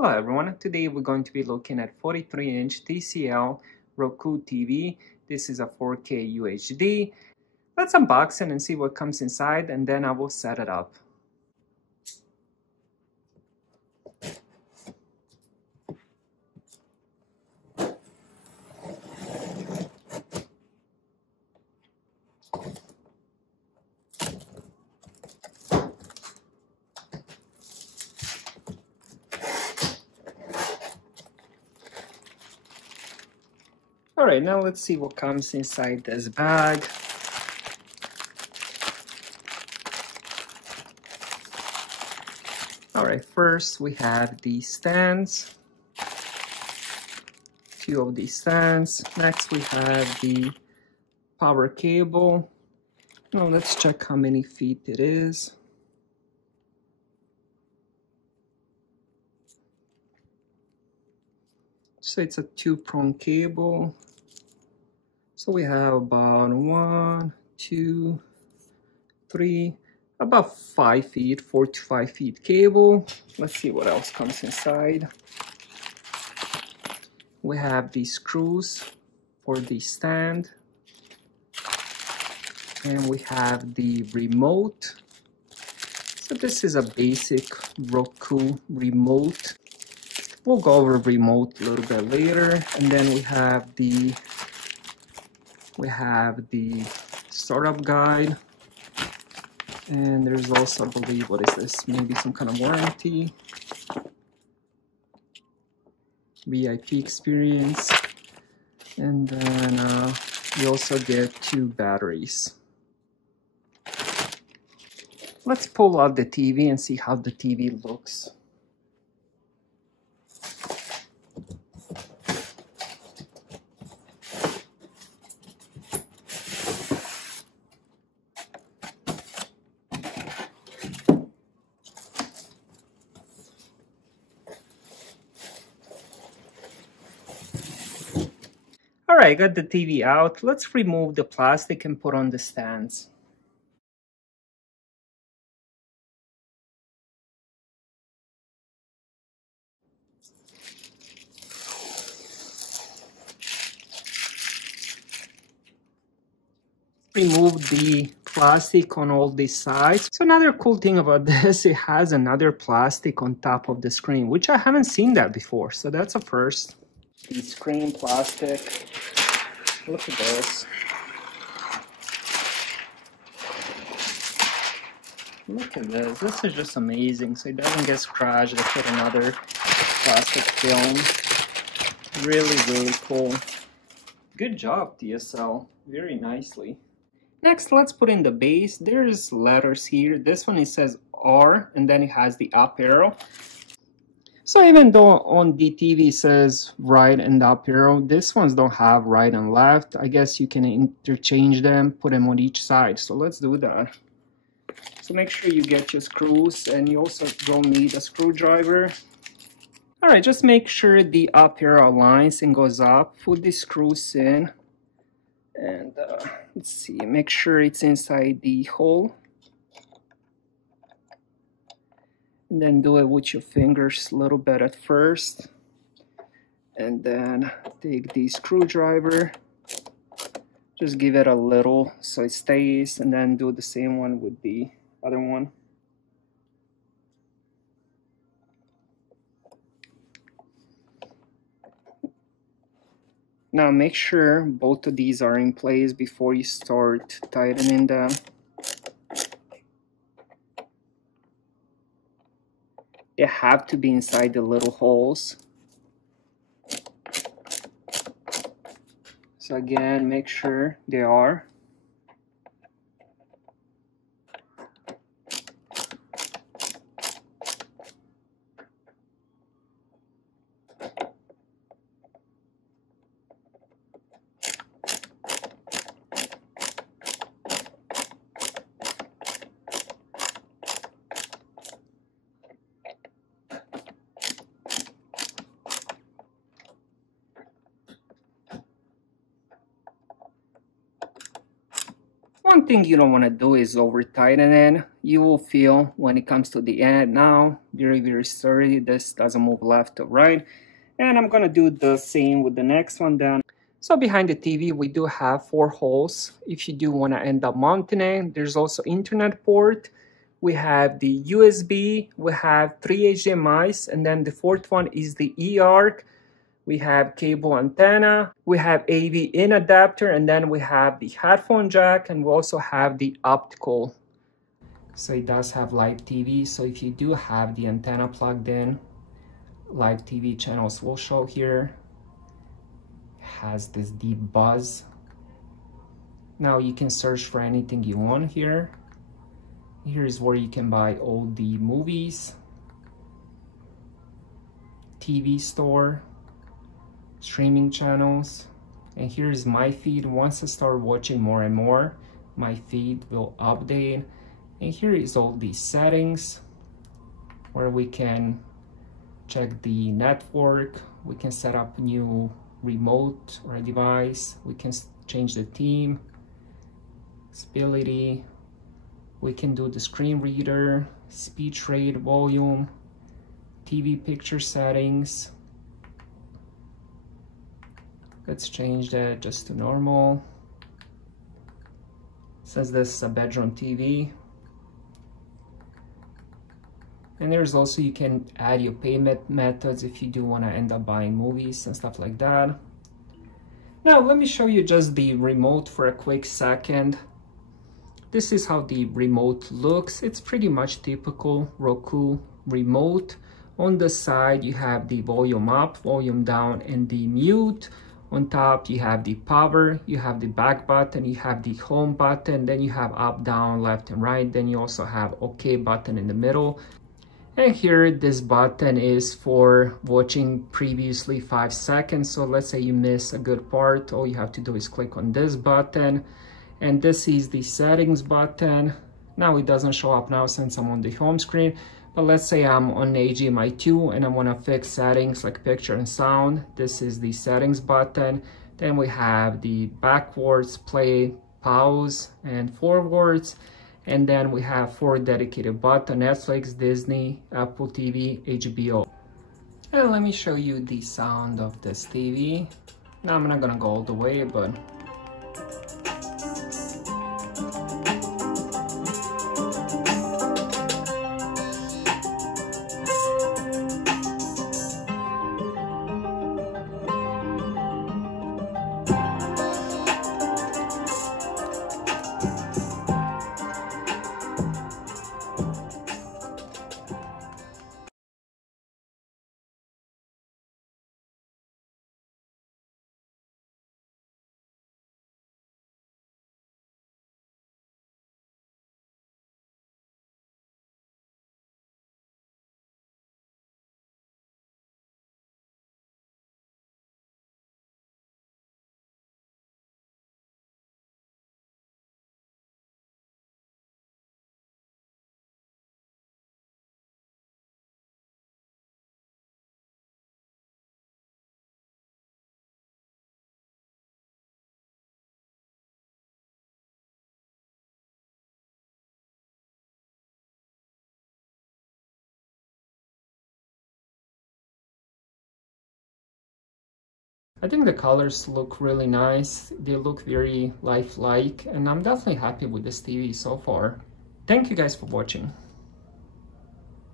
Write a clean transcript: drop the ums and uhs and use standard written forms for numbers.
Hello everyone, today we're going to be looking at 43-inch TCL Roku TV. This is a 4K UHD. Let's unbox it and see what comes inside, and then I will set it up. Alright, now let's see what comes inside this bag. Alright, first we have these stands. Two of these stands. Next we have the power cable. Now let's check how many feet it is. So it's a 2-prong cable. So we have about 1, 2, 3, about 5 feet, 4 to 5 feet cable. Let's see what else comes inside. We have these screws for the stand. And we have the remote. So this is a basic Roku remote. We'll go over remote a little bit later. And then we have the startup guide. And there's also, I believe, what is this? Maybe some kind of warranty. VIP experience. And then we also get 2 batteries. Let's pull out the TV and see how the TV looks. Alright, got the TV out. Let's remove the plastic and put on the stands. Remove the plastic on all these sides. So another cool thing about this, it has another plastic on top of the screen, which I haven't seen that before. So that's a first. The screen plastic. Look at this. Look at this. This is just amazing. So it doesn't get scratched. I put another plastic film. Really, really cool. Good job, TCL. Very nicely. Next, let's put in the base. There's letters here. This one, it says R, and then it has the up arrow. So even though on the TV it says right and up arrow, these ones don't have right and left. I guess you can interchange them, put them on each side. So let's do that. So make sure you get your screws, and you also will need a screwdriver. Alright, just make sure the up arrow aligns and goes up. Put the screws in. And let's see, make sure it's inside the hole. And then do it with your fingers a little bit at first. And then take the screwdriver. Just give it a little so it stays, and then do the same one with the other one. Now make sure both of these are in place before you start tightening them. They have to be inside the little holes. So again, make sure they are. One thing you don't want to do is over tighten it. You will feel when it comes to the end now, very sturdy. This doesn't move left to right. And I'm gonna do the same with the next one then. So behind the TV, we do have 4 holes. If you do want to end up mounting it, there's also internet port. We have the USB, we have 3 HDMIs, and then the 4th one is the eARC. We have cable antenna, we have AV in adapter, and then we have the headphone jack, and we also have the optical. So it does have live TV, so if you do have the antenna plugged in, live TV channels will show here. Has this deep buzz. Now you can search for anything you want here. Here's where you can buy all the movies, TV store, streaming channels, and here's my feed. Once I start watching more and more, my feed will update. And here is all the settings where we can check the network, we can set up new remote or a device, we can change the theme, stability, we can do the screen reader, speech rate, volume, TV picture settings. Let's change that just to normal. Since this is a bedroom TV. And there's also, you can add your payment methods if you do want to end up buying movies and stuff like that. Now let me show you just the remote for a quick second. This is how the remote looks. It's pretty much typical Roku remote. On the side you have the volume up, volume down, and the mute. On top you have the power, you have the back button, you have the home button, then you have up, down, left, and right. Then you also have OK button in the middle. And here, this button is for watching previously 5 seconds. So let's say you miss a good part, all you have to do is click on this button. And this is the settings button. Now it doesn't show up now since I'm on the home screen. But let's say I'm on HDMI 2 and I want to fix settings like picture and sound. This is the settings button. Then we have the backwards, play, pause, and forwards. And then we have 4 dedicated buttons: Netflix, Disney, Apple TV, HBO. And let me show you the sound of this TV. Now I'm not gonna go all the way, but I think the colors look really nice. They look very lifelike, and I'm definitely happy with this TV so far. Thank you guys for watching.